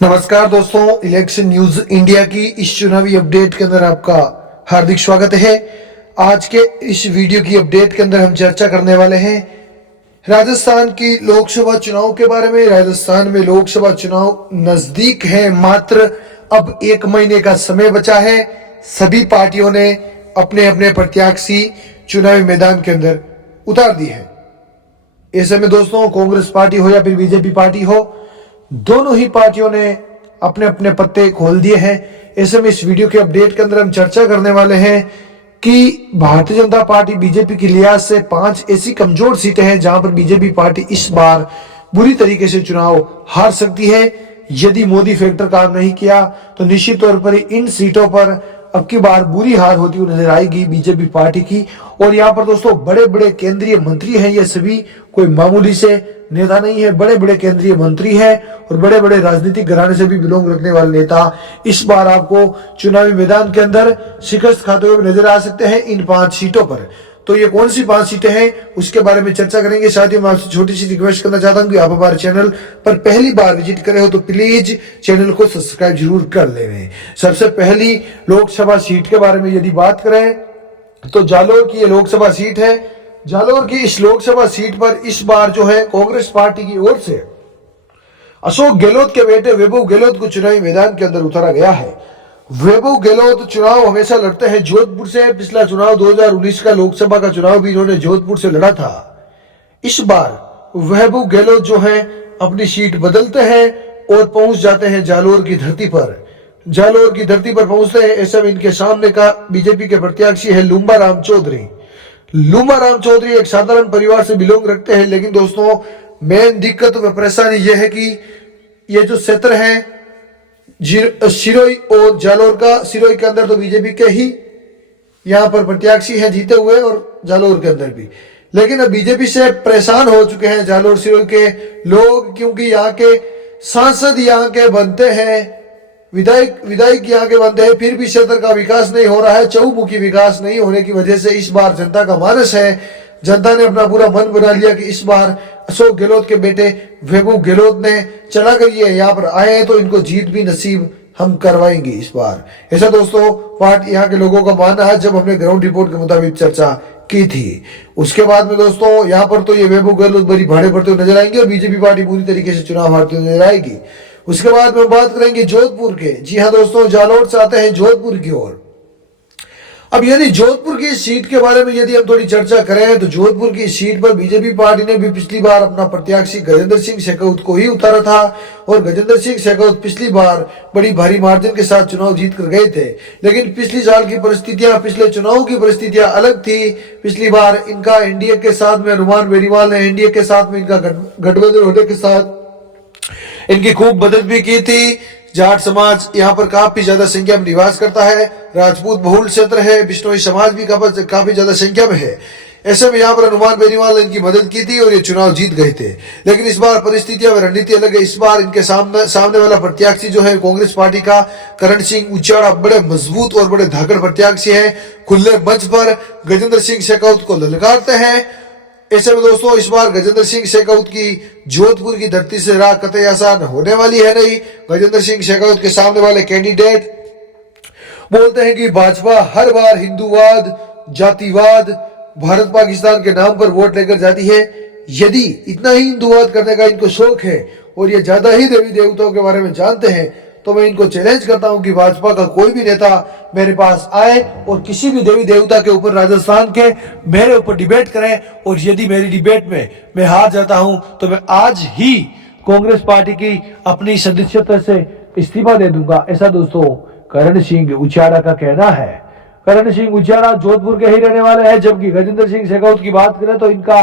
नमस्कार दोस्तों, election news India की इस चुनावी अपडेट के अंदर आपका हार्दिक स्वागत है। आज के इस वीडियो की अपडेट के अंदर हम चर्चा करने वाले हैं राजस्थान की लोकसभा चुनाव के बारे में। राजस्थान में लोकसभा चुनाव नजदीक है, मात्र अब 1 महीने का समय बचा है। सभी पार्टियों ने अपने अपने प्रत्याशी चुनावी मैदान के अंदर उतार दी है। ऐसे में दोस्तों, कांग्रेस पार्टी हो या फिर बीजेपी पार्टी हो, दोनों ही पार्टियों ने अपने अपने पत्ते खोल दिए हैं। ऐसे में इस वीडियो के अपडेट के अंदर हम चर्चा करने वाले हैं कि भारतीय जनता पार्टी बीजेपी की लिहाज से 5 ऐसी कमजोर सीटें हैं जहां पर बीजेपी पार्टी इस बार बुरी तरीके से चुनाव हार सकती है। यदि मोदी फैक्टर काम नहीं किया तो निश्चित तौर पर इन सीटों पर अब की बार बुरी हार होती हुई नजर आएगी बीजेपी पार्टी की। और यहाँ पर दोस्तों बड़े बड़े केंद्रीय मंत्री हैं, ये सभी कोई मामूली से नेता नहीं है, बड़े बड़े केंद्रीय मंत्री हैं और बड़े बड़े राजनीतिक घराने से भी बिलोंग रखने वाले नेता इस बार आपको चुनावी मैदान के अंदर शिकस्त खाते हुए नजर आ सकते हैं इन 5 सीटों पर। तो ये कौन सी 5 सीटें हैं उसके बारे में चर्चा करेंगे। साथ ही मैं आपसे छोटी सी रिक्वेस्ट करना चाहता हूं कि आप हमारे चैनल पर पहली बार विजिट करे हो तो प्लीज चैनल को सब्सक्राइब जरूर कर लें। सबसे पहली लोकसभा सीट के बारे में यदि बात करें तो जालोर की ये लोकसभा सीट है। जालोर की इस लोकसभा सीट पर इस बार जो है कांग्रेस पार्टी की ओर से अशोक गहलोत के बेटे वैभव गहलोत को चुनावी मैदान के अंदर उतारा गया है। वैभव गहलोत चुनाव हमेशा लड़ते हैं जोधपुर से। पिछला चुनाव 2019 का लोकसभा का चुनाव भी इन्होंने जोधपुर से लड़ा था। इस बार वैभव गहलोत जो है अपनी सीट बदलते हैं और पहुंच जाते हैं जालोर की धरती पर। जालोर की धरती पर पहुंचते हैं। ऐसे में इनके सामने का बीजेपी के प्रत्याशी है लुम्बा राम चौधरी। लुम्बा राम चौधरी एक साधारण परिवार से बिलोंग रखते हैं, लेकिन दोस्तों मेन दिक्कत व परेशानी यह है कि ये जो क्षेत्र है सिरोही और जालोर का, सिरोही के अंदर तो बीजेपी के ही यहाँ पर प्रत्याशी है जीते हुए और जालोर के अंदर भी, लेकिन अब बीजेपी से परेशान हो चुके हैं जालोर सिरोही के लोग, क्योंकि यहाँ के सांसद यहाँ के बनते हैं, विधायक यहाँ के बनते हैं, फिर भी क्षेत्र का विकास नहीं हो रहा है। चहुमुखी विकास नहीं होने की वजह से इस बार जनता का मानस है, जनता ने अपना पूरा मन बना लिया कि इस बार अशोक गहलोत के बेटे वैभव गहलोत ने चला कर ये यहाँ पर आए हैं तो इनको जीत भी नसीब हम करवाएंगे इस बार। ऐसा दोस्तों पार्टी यहाँ के लोगों का मानना है जब हमने ग्राउंड रिपोर्ट के मुताबिक चर्चा की थी। उसके बाद में दोस्तों यहाँ पर तो ये वैभव गहलोत बड़ी भाड़े पड़ते हुए नजर आएंगे और बीजेपी पार्टी पूरी तरीके से चुनाव हारती हुई नजर आएगी। उसके बाद में बात करेंगे जोधपुर के। जी हाँ दोस्तों, जालोर से आते हैं जोधपुर की ओर। अब यदि जोधपुर की सीट के बारे में यदि हम थोड़ी चर्चा करें तो जोधपुर की सीट पर बीजेपी पार्टी ने भी पिछली बार अपना प्रत्याशी गजेंद्र सिंह शेखावत को ही उतारा था और गजेंद्र सिंह शेखावत पिछली बार बड़ी भारी मार्जिन के साथ चुनाव जीत कर गए थे। लेकिन पिछली साल की परिस्थितियां, पिछले चुनाव की परिस्थितियां अलग थी। पिछली बार इनका एनडीए के साथ में हनुमान बेनीवाल ने एनडीए के साथ में इनका गठबंधन होने के साथ इनकी खूब मदद भी की थी। जाट समाज यहाँ पर काफी ज्यादा संख्या में निवास करता है, राजपूत बहुल क्षेत्र है, बिश्नोई समाज भी काफी ज्यादा संख्या में है। ऐसे में यहाँ पर हनुमान बेनीवाल ने इनकी मदद की थी और ये चुनाव जीत गए थे। लेकिन इस बार परिस्थितियां व रणनीति अलग है। इस बार इनके सामने वाला प्रत्याशी जो है कांग्रेस पार्टी का करण सिंह उच्चाड़ा बड़े मजबूत और बड़े धाकड़ प्रत्याशी है। खुले मंच पर गजेंद्र सिंह शेखावत को ललकारते हैं। ऐसे में दोस्तों इस बार गजेंद्र सिंह शेखावत की जोधपुर की धरती से राह कतई आसान होने वाली है नहीं। गजेंद्र सिंह शेखावत के सामने वाले कैंडिडेट बोलते हैं कि भाजपा हर बार हिंदूवाद, जातिवाद, भारत पाकिस्तान के नाम पर वोट लेकर जाती है। यदि इतना ही हिंदूवाद करने का इनको शौक है और ये ज्यादा ही देवी देवताओं के बारे में जानते हैं तो मैं इनको चैलेंज करता हूं कि भाजपा का कोई भी नेता मेरे पास आए और किसी भी देवी देवता के ऊपर राजस्थान के मेरे ऊपर डिबेट करें, और यदि मेरी डिबेट में मैं हार जाता हूं तो मैं आज ही कांग्रेस पार्टी की अपनी सदस्यता से इस्तीफा दे दूंगा। ऐसा दोस्तों करण सिंह उच्चाड़ा का कहना है। करण सिंह उच्चाड़ा जोधपुर के ही रहने वाले हैं, जबकि गजेंद्र सिंह शेखावत की बात करें तो इनका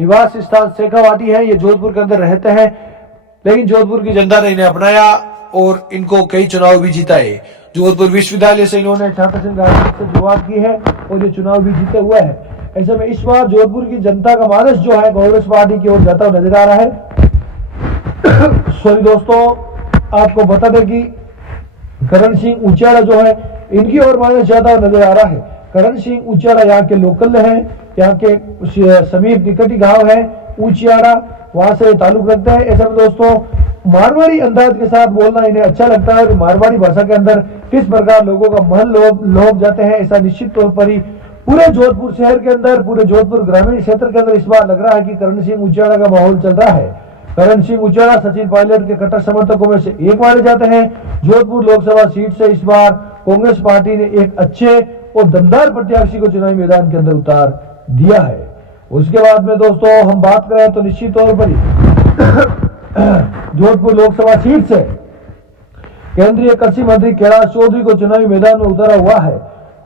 निवास स्थान शेखावाटी है। ये जोधपुर के अंदर रहते हैं, लेकिन जोधपुर की जनता ने इन्हें अपनाया और इनको कई चुनाव भी जिताए। जोधपुर विश्वविद्यालय से इन्होंने छात्र संघ से शुरुआत की है और ये चुनाव भी जीते हुए हैं। ऐसे में इस बार जोधपुर की जनता का मानस जो है कांग्रेस पार्टी की ओर जाता हुआ नजर आ रहा है। सॉरी दोस्तों, आपको बता दें कि करण सिंह उच्चाड़ा जो है इनकी ओर मानस जाता हुआ नजर आ रहा है। करण सिंह उच्चाड़ा यहाँ के लोकल है, यहाँ के समीप निकट गांव है उच्चाड़ा, वहां से ताल्लुक रखते हैं। ऐसे में दोस्तों मारवाड़ी अंदाज के साथ बोलना इन्हें अच्छा लगता है और मारवाड़ी भाषा के अंदर किस प्रकार लोगों का मन लोभ जाते हैं, ऐसा निश्चित तौर पर ही पूरे जोधपुर शहर के अंदर, पूरे जोधपुर ग्रामीण क्षेत्र के अंदर इस बार लग रहा है कि करण सिंह उच्चाड़ा का माहौल चल रहा है। करण सिंह उच्चाड़ा सचिन पायलट के कट्टर समर्थकों में से एक माने जाते हैं। जोधपुर लोकसभा सीट से इस बार कांग्रेस पार्टी ने एक अच्छे और दमदार प्रत्याशी को चुनावी मैदान के अंदर उतार दिया है। उसके बाद में दोस्तों हम बात करें तो निश्चित तौर पर जोधपुर लोकसभा सीट से केंद्रीय कृषि मंत्री कैलाश चौधरी को चुनावी मैदान में उतारा हुआ है।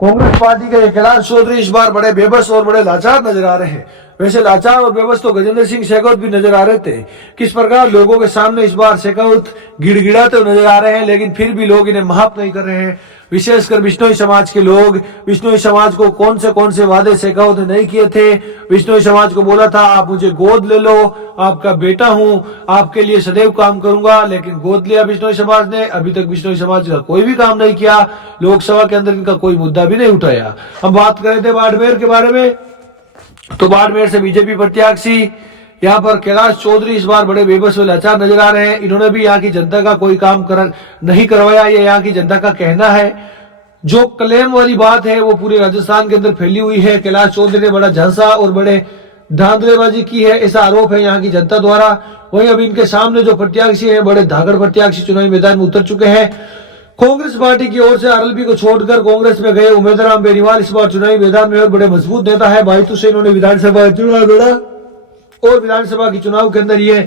कांग्रेस पार्टी के कैलाश चौधरी इस बार बड़े बेबस और बड़े लाचार नजर आ रहे हैं। वैसे लाचार और बेबस तो गजेंद्र सिंह शेखावत भी नजर आ रहे थे। किस प्रकार लोगों के सामने इस बार शेखावत गिड़गिड़ाते हुए नजर आ रहे हैं, लेकिन फिर भी लोग इन्हें माफ नहीं कर रहे हैं। विशेषकर बिश्नोई समाज के लोग, बिश्नोई समाज को कौन से वादे शेखावत ने नहीं किए थे। बिश्नोई समाज को बोला था आप मुझे गोद ले लो, आपका बेटा हूं, आपके लिए सदैव काम करूंगा, लेकिन गोद लिया बिश्नोई समाज ने। अभी तक बिश्नोई समाज का कोई भी काम नहीं किया, लोकसभा के अंदर इनका कोई मुद्दा भी नहीं उठाया। हम बात कर रहे थे बाड़मेर के बारे में, तो बाड़मेर से बीजेपी प्रत्याशी यहाँ पर कैलाश चौधरी इस बार बड़े बेबस व लाचार नजर आ रहे हैं। इन्होंने भी यहाँ की जनता का कोई काम नहीं करवाया, ये यहाँ की जनता का कहना है। जो क्लेम वाली बात है वो पूरे राजस्थान के अंदर फैली हुई है। कैलाश चौधरी ने बड़ा झांसा और बड़े धांधलेबाजी की है, ऐसा आरोप है यहाँ की जनता द्वारा। वहीं अभी इनके सामने जो प्रत्याशी है, बड़े धागड़ प्रत्याशी चुनावी मैदान में उतर चुके हैं। कांग्रेस पार्टी की ओर से आरएलपी को छोड़कर कांग्रेस में गए उमेदवार बेनीवाल इस बार चुनावी मैदान में और बड़े मजबूत नेता है। बाइतू से इन्होंने विधानसभा चुनाव लड़ा और विधानसभा की चुनाव के अंदर ये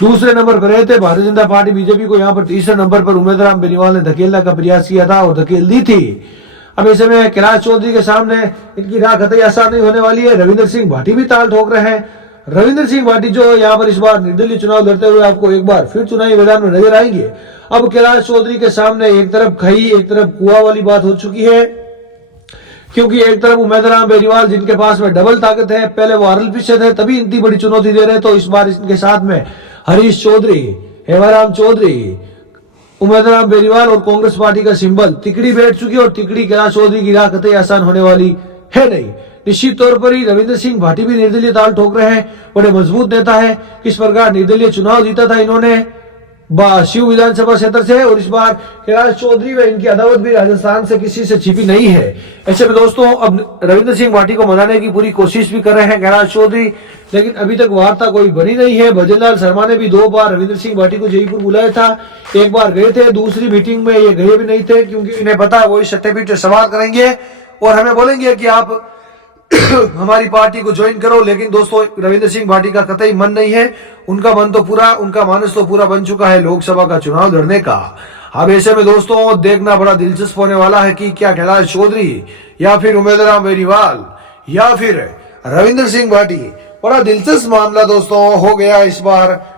दूसरे नंबर पर रहे थे। भारतीय जनता पार्टी बीजेपी को यहाँ पर तीसरे नंबर पर उमेदवार बेनीवाल ने धकेलने का प्रयास किया था और धकेल दी थी। अब ऐसे में कैलाश चौधरी के सामने इनकी राह कतई आसान नहीं होने वाली है। रविंद्र सिंह भाटी भी ताल ठोक रहे हैं। रविंद्र सिंह भाटी जो यहाँ पर इस बार निर्दलीय चुनाव लड़ते हुए आपको एक बार फिर चुनावी मैदान में नजर आएंगे। अब कैलाश चौधरी के सामने एक तरफ खई एक तरफ कुआ वाली बात हो चुकी है, क्योंकि एक तरफ उमेदवार बेनीवाल जिनके पास में डबल ताकत है, पहले वो आरएलपी से थे तभी इतनी बड़ी चुनौती दे रहे, तो इस बार इनके साथ में हरीश चौधरी, हेमाराम चौधरी, उमेदवार बेनीवाल और कांग्रेस पार्टी का सिंबल तिकड़ी बैठ चुकी है और तिकड़ी कैलाश चौधरी की राह कतई आसान होने वाली है नहीं। निश्चित तौर पर ही रविंद्र सिंह भाटी भी निर्दलीय ताल ठोक रहे हैं, बड़े मजबूत नेता है। किस प्रकार निर्दलीय चुनाव जीता था इन्होंने शिव विधानसभा क्षेत्र से, और इस बार कैलाश चौधरी व इनकी अदावत भी राजस्थान से किसी से छिपी नहीं है। ऐसे में दोस्तों अब रविंद्र सिंह भाटी को मनाने की पूरी कोशिश भी कर रहे हैं कैलाश चौधरी, लेकिन अभी तक वार्ता कोई बनी नहीं है। भजनलाल शर्मा ने भी 2 बार रविंद्र सिंह भाटी को जयपुर बुलाया था, एक बार गए थे, दूसरी मीटिंग में ये गए भी नहीं थे, क्योंकि इन्हें पता है वो इस सत्यापीठ से सवाल करेंगे और हमें बोलेंगे कि आप हमारी पार्टी को ज्वाइन करो। लेकिन दोस्तों रविंद्र सिंह भाटी का कतई मन नहीं है, उनका मन तो पूरा, उनका मानस तो पूरा बन चुका है लोकसभा का चुनाव लड़ने का। अब ऐसे में दोस्तों देखना बड़ा दिलचस्प होने वाला है कि क्या कैलाश चौधरी या फिर उमेदवार बेनीवाल या फिर रविंद्र सिंह भाटी, बड़ा दिलचस्प मामला दोस्तों हो गया इस बार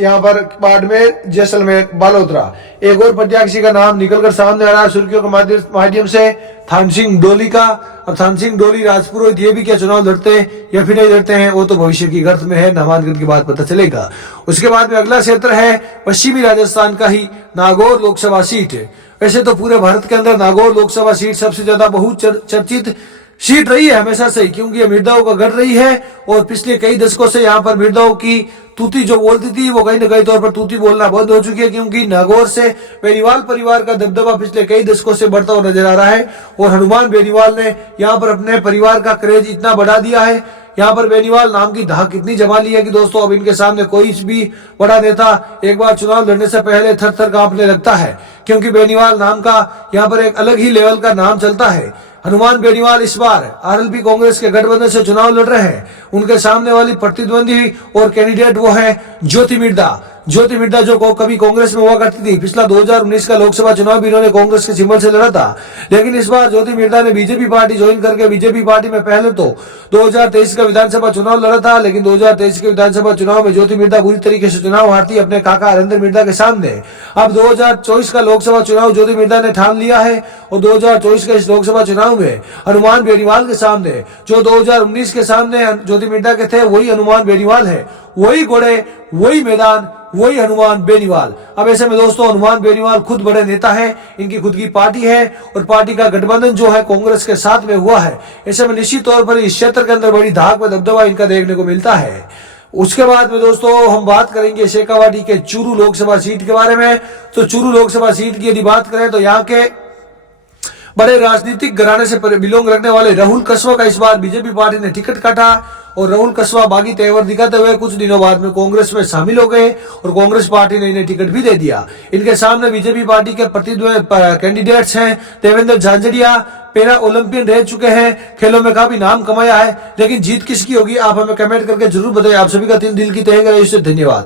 यहाँ पर बाड़मेर, जैसलमेर, बालोतरा। एक और प्रत्याशी का नाम निकलकर सामने आ रहा है सुर्खियों के माध्यम से, थान सिंह डोली का। अब थान सिंह डोली राजपुरोहित ये भी क्या चुनाव लड़ते या फिर नहीं लड़ते हैं, वो तो भविष्य की गर्त में है, नामांकन के बाद पता चलेगा। उसके बाद में अगला क्षेत्र है पश्चिमी राजस्थान का ही नागौर लोकसभा सीट। वैसे तो पूरे भारत के अंदर नागौर लोकसभा सीट सबसे ज्यादा बहुचर्चित सीट रही है हमेशा से, क्योंकि ये मिर्जाओं का गढ़ रही है और पिछले कई दशकों से यहाँ पर मिर्जाओं की तूती जो बोलती थी वो कहीं न कहीं तौर पर तूती बोलना बंद हो चुकी है, क्योंकि नागौर से बेनीवाल परिवार का दबदबा पिछले कई दशकों से बढ़ता हुआ नजर आ रहा है और हनुमान बेनीवाल ने यहाँ पर अपने परिवार का क्रेज इतना बढ़ा दिया है, यहाँ पर बेनीवाल नाम की धाक इतनी जमा ली है कि दोस्तों अब इनके सामने कोई भी बड़ा नेता एक बार चुनाव लड़ने से पहले थर थर कांपने लगता है, क्योंकि बेनीवाल नाम का यहाँ पर एक अलग ही लेवल का नाम चलता है। हनुमान बेनीवाल इस बार आरएलपी कांग्रेस के गठबंधन से चुनाव लड़ रहे हैं। उनके सामने वाली प्रतिद्वंदी और कैंडिडेट वो है ज्योति मिर्धा। ज्योति मिर्धा जो कभी कांग्रेस में हुआ करती थी, पिछला 2019 का लोकसभा चुनाव भी इन्होंने कांग्रेस के सिंबल से लड़ा था, लेकिन इस बार ज्योति मिर्धा ने बीजेपी पार्टी ज्वाइन करके बीजेपी पार्टी में पहले तो 2023 का विधानसभा चुनाव लड़ा था, लेकिन 2023 के विधानसभा चुनाव में ज्योति मिर्धा बुरी तरीके से चुनाव हारती अपने काका हरेंद्र मिर्धा के सामने। अब 2024 का लोकसभा चुनाव ज्योति मिर्धा ने ठान लिया है और 2024 के इस लोकसभा चुनाव में हनुमान बेनीवाल के सामने, जो 2019 के सामने ज्योति मिर्धा के थे, वही हनुमान बेनीवाल है, वही घोड़े, वही मैदान, वही हनुमान बेनीवाल। अब ऐसे में दोस्तों हनुमान बेनीवाल खुद बड़े नेता है, इनकी खुद की पार्टी है और पार्टी का गठबंधन जो है कांग्रेस के साथ में हुआ है। ऐसे में निश्चित तौर पर इस क्षेत्र के अंदर बड़ी धाक व दबदबा इनका देखने को मिलता है। उसके बाद में दोस्तों हम बात करेंगे शेखावाटी के चूरू लोकसभा सीट के बारे में। तो चूरू लोकसभा सीट की यदि बात करें तो यहाँ के बड़े राजनीतिक घराने से बिलोंग रखने वाले राहुल कस्वा का इस बार बीजेपी पार्टी ने टिकट काटा और राहुल कस्वा बागी तेवर दिखाते हुए कुछ दिनों बाद में कांग्रेस में शामिल हो गए और कांग्रेस पार्टी ने इन्हें टिकट भी दे दिया। इनके सामने बीजेपी पार्टी के प्रतिद्वंदी कैंडिडेट्स हैं देवेंद्र झांझड़िया, पैरा ओलंपियन रह चुके हैं, खेलों में काफी नाम कमाया है, लेकिन जीत किसकी होगी आप हमें कमेंट करके जरूर बताइए। आप सभी का दिल की तहे गए। धन्यवाद।